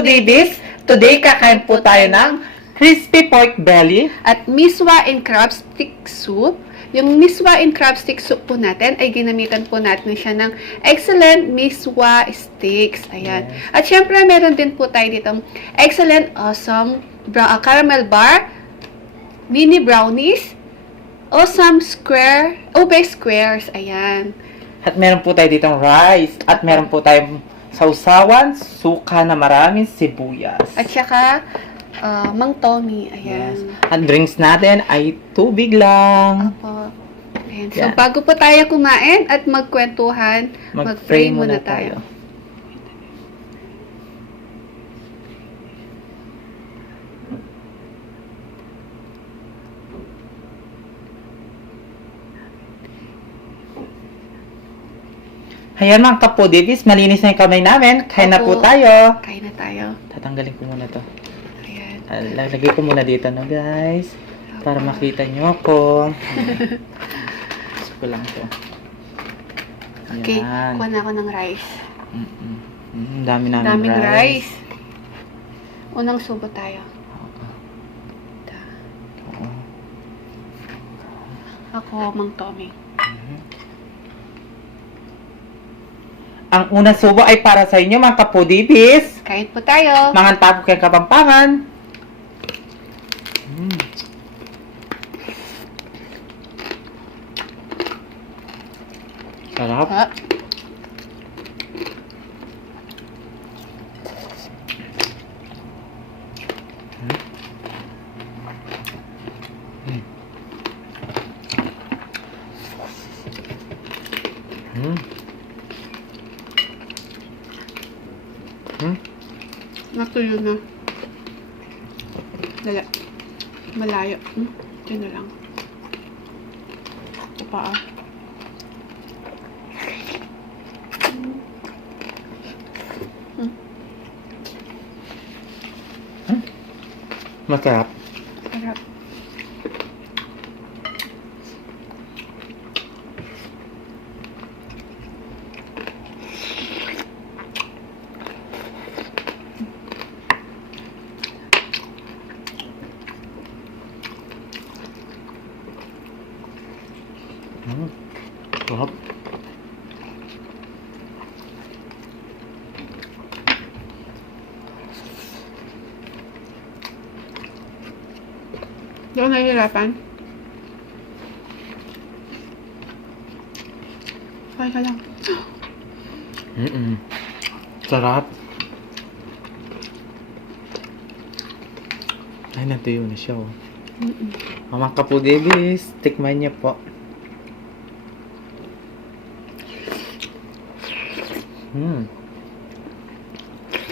Foodie Bees! Today, kakain po tayo ng crispy pork belly at Misua and CRABSTICK soup. Yung Misua and CRABSTICK soup po natin ay ginamitan po natin siya ng excellent Misua sticks. Ayan. Yes. At syempre, meron din po tayo ditong excellent, awesome caramel bar, mini brownies, awesome ube squares. Ayan. at meron po tayo ditong rice at meron po tayong sausawan, suka na maraming sibuyas. At saka, Mang Tommy. Ayan. Yes. At drinks natin ay tubig lang. Opo. Ayan. So, Yan. bago po tayo kumain at magkwentuhan, mag-pray muna tayo. Ayan mga kapodibis, malinis na yung kamay namin. Kain na po Opo. tayo. Kain na tayo. Tatanggalin ko muna to. Ayan. Lagay ko muna dito no guys. Para makita nyo ako. Gusto ko lang to. Okay, Ayan. kuha na ako ng rice. Dami namin Daming rice. rice. Unang subo tayo. Oo. Ako, Mang Tommy. Ang unang subo ay para sa inyo mga kapodibis. Kain po tayo. Mga tapo kayong kapampangan. Sarap. Ha? Natuyo na. Dala. Malayo. Ito na lang. Ito pa ah. Masarap. Sarap. Sarap. Hindi ako nahihirapan. Kaya ka lang. Sarap. Ay, natuyo na siya, oh. Mga kapodibis, tikman niyo po.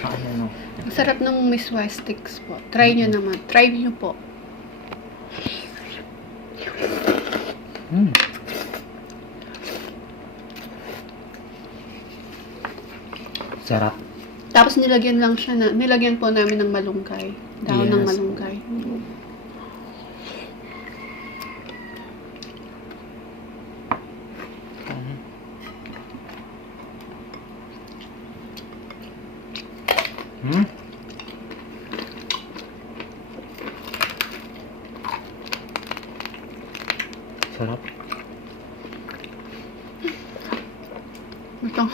Ano? Ang sarap ng Misua sticks po. Try nyo naman. Try nyo po. Sarap. Tapos nilagyan lang siya na, nilagyan po namin ng malunggay. Dahon ng Yes. malunggay. Sarap. Ito.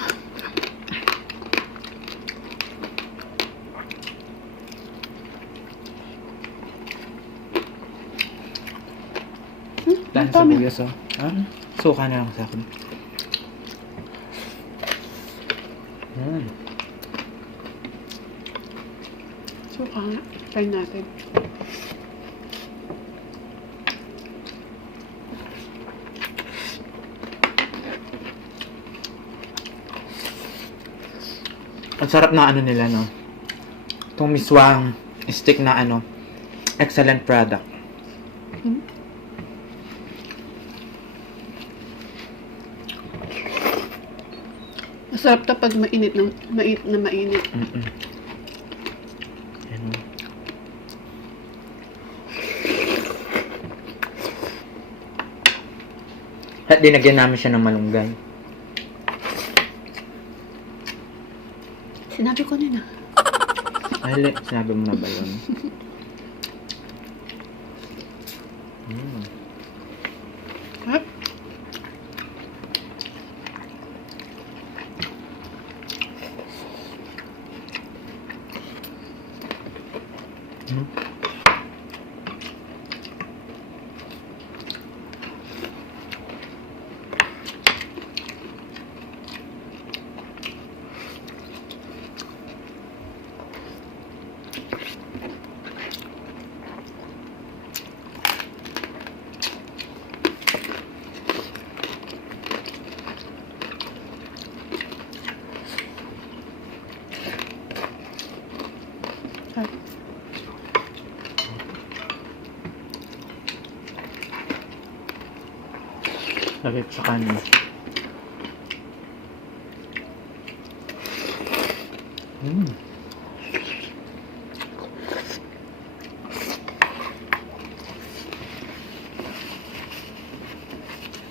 Dahil sa buyas, oh. Suka na lang sa akin. Suka nga. Try natin. Ang sarap na ano nila, no? Itong miswang stick na ano. Excellent product. Masarap to pag mainit na mainit. Ano? At dinagyan namin siya ng malunggay. Sinabi ko na. Ay, sinabi mo na ba yun? Huh? Lagay ko sa kanin.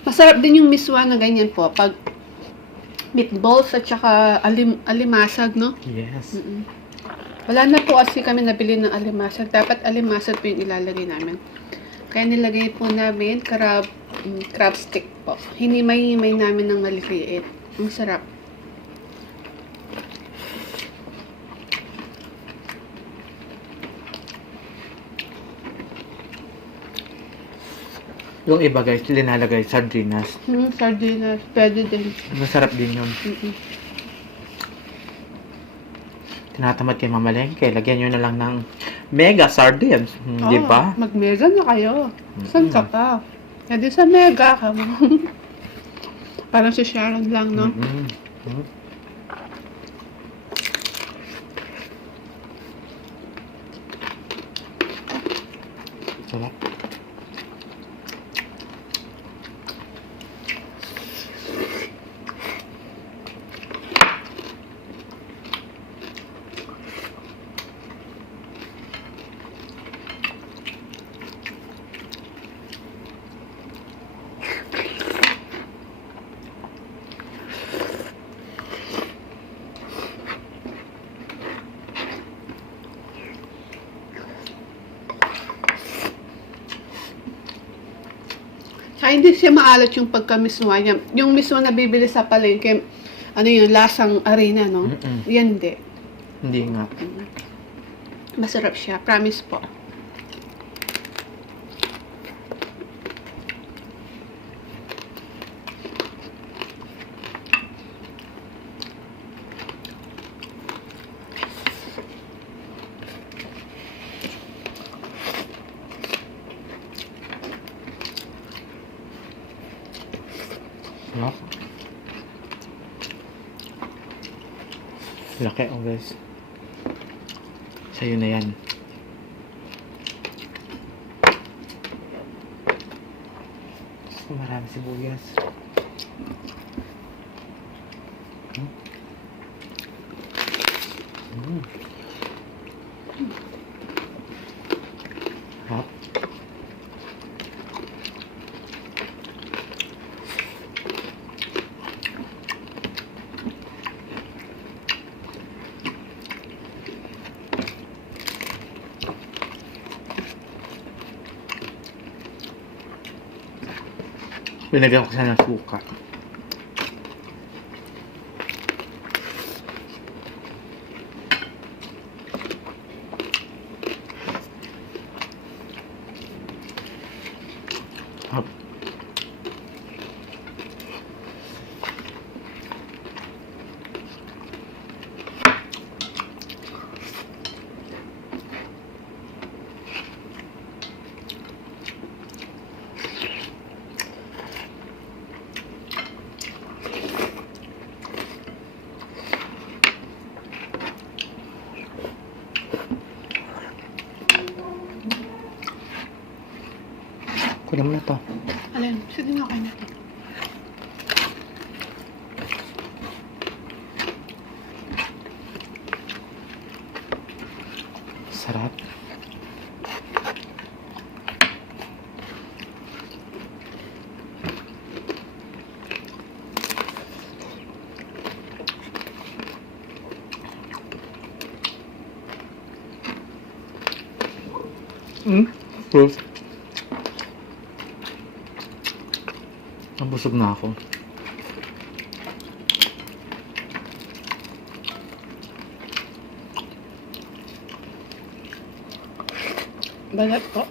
Masarap din yung miswa na ganyan po. Pag meatballs at saka alimasag, no? Yes. Wala na po kasi kami nabili ng alimasag. Dapat alimasag po yung ilalagay namin. Kaya nilagay po namin crab stick po. Hinimay-himay namin ng maliliit. Ang sarap. Yung iba guys, linalagay sardinas. Sardinas. Pwede din. Masarap din yun. Tinatamad kayo mamalengke. Lagyan nyo na lang ng mega sardines. Di ba? Mag-mega na kayo. Saan ka pa? Pwede sa mega ka mo. Parang si Sharon lang, no? Sarap. Kaya hindi siya maalat yung pagka-miswa niya. Yung miswa na bibili sa palengke, ano yun, lasang arena, no? Yan hindi. Hindi nga. Masarap siya. Promise po. Sarap. Laki oh guys. Sa'yo na yan. Marami sibuyas. Hop. Pinagyan ko sana ng suka. Hop. Kunin mo na to. Alin? Sige na kayo natin. Sarap. Proof. Nabusog na ako. Balat po.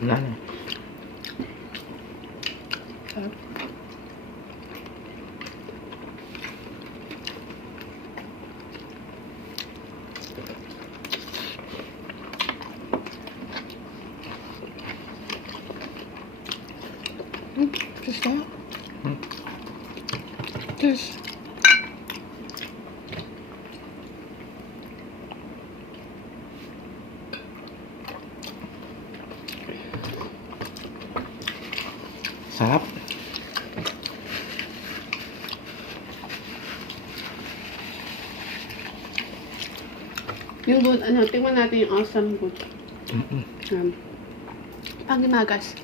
Wala na. Sarap. Just that. Just. Sarap. Yung good, tingnan natin yung awesome good. Pangimagas.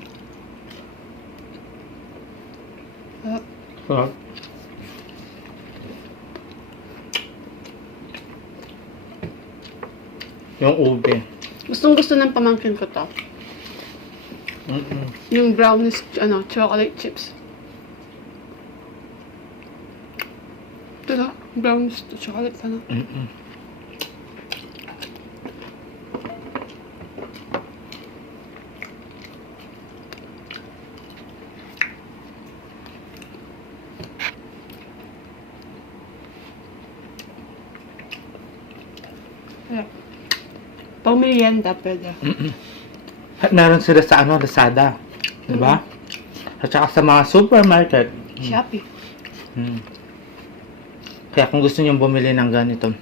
Sarap. Yung ube. Gustong gusto ng pamangkin ko to. Yung brownies, chocolate chips. Ito brownies to chocolate, Pang merienda, pwede. At meron sila sa Lazada. Diba? At saka sa mga supermarket. Shopee. Kaya kung gusto niyo bumili ng ganito,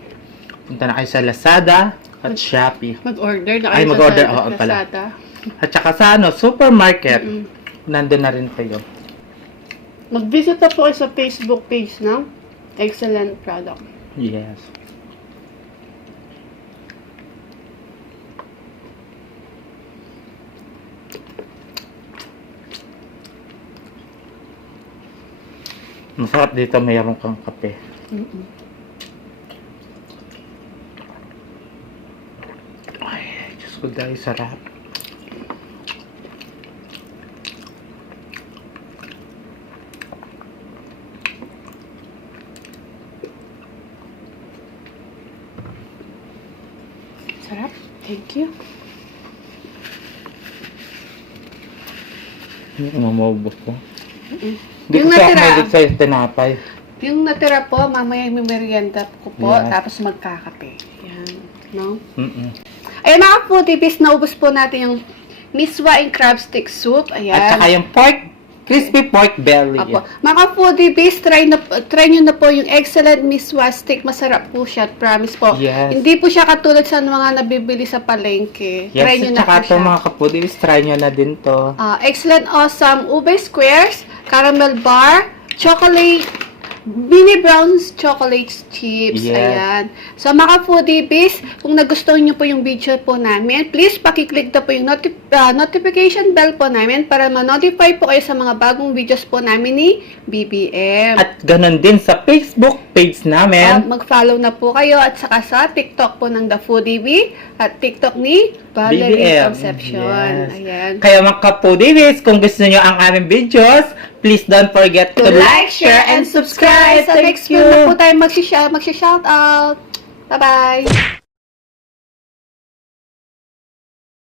punta na kayo sa Lazada at Shopee. Mag-order na kayo Ay, mag-order. sa Oo, pala. Lazada. At saka sa supermarket, nandun na rin kayo. Mag-visit na po kayo sa Facebook page ng Excellent Product. Yes. Masarap dito, mayroon kang kape. Ay, Diyos ko dahil sarap. Sarap. Thank you. Mamawabos ko. Hindi Yung ko siya natira. mahilig sa tinapay. Yung natira po, mamaya may merienda ko po, Yeah. tapos magkakape. Yan. No? Ayan mga foodie bees, naubos po natin yung Misua and crab stick soup. Ayan. At saka yung pork Crispy pork belly. Apo. Mga foodie bees, try nyo na po yung excellent Misua stick. Masarap po siya, promise po. Yes. Hindi po siya katulad sa mga nabibili sa palengke. Yes, Try nyo na po tsaka siya. to mga kapudis, try nyo na din to. Excellent, awesome ube squares, caramel bar, chocolate, mini browns chocolate chips. Yes. Ayan. So, mga foodie bees, kung nagustuhan nyo po yung video po namin, please pakiclick na po yung notification bell po namin para ma-notify po kayo sa mga bagong videos po namin ni BBM. At ganun din sa Facebook page namin. Mag-follow na po kayo at saka sa TikTok po ng The Foodie Bee at TikTok ni Valerie BBM. Concepcion. Yes. Ayan. Kaya mga kapudis, kung gusto nyo ang aming videos, please don't forget to like, share, and subscribe. Sa Thank next you. vlog na po tayo magsha-shout out. Bye-bye!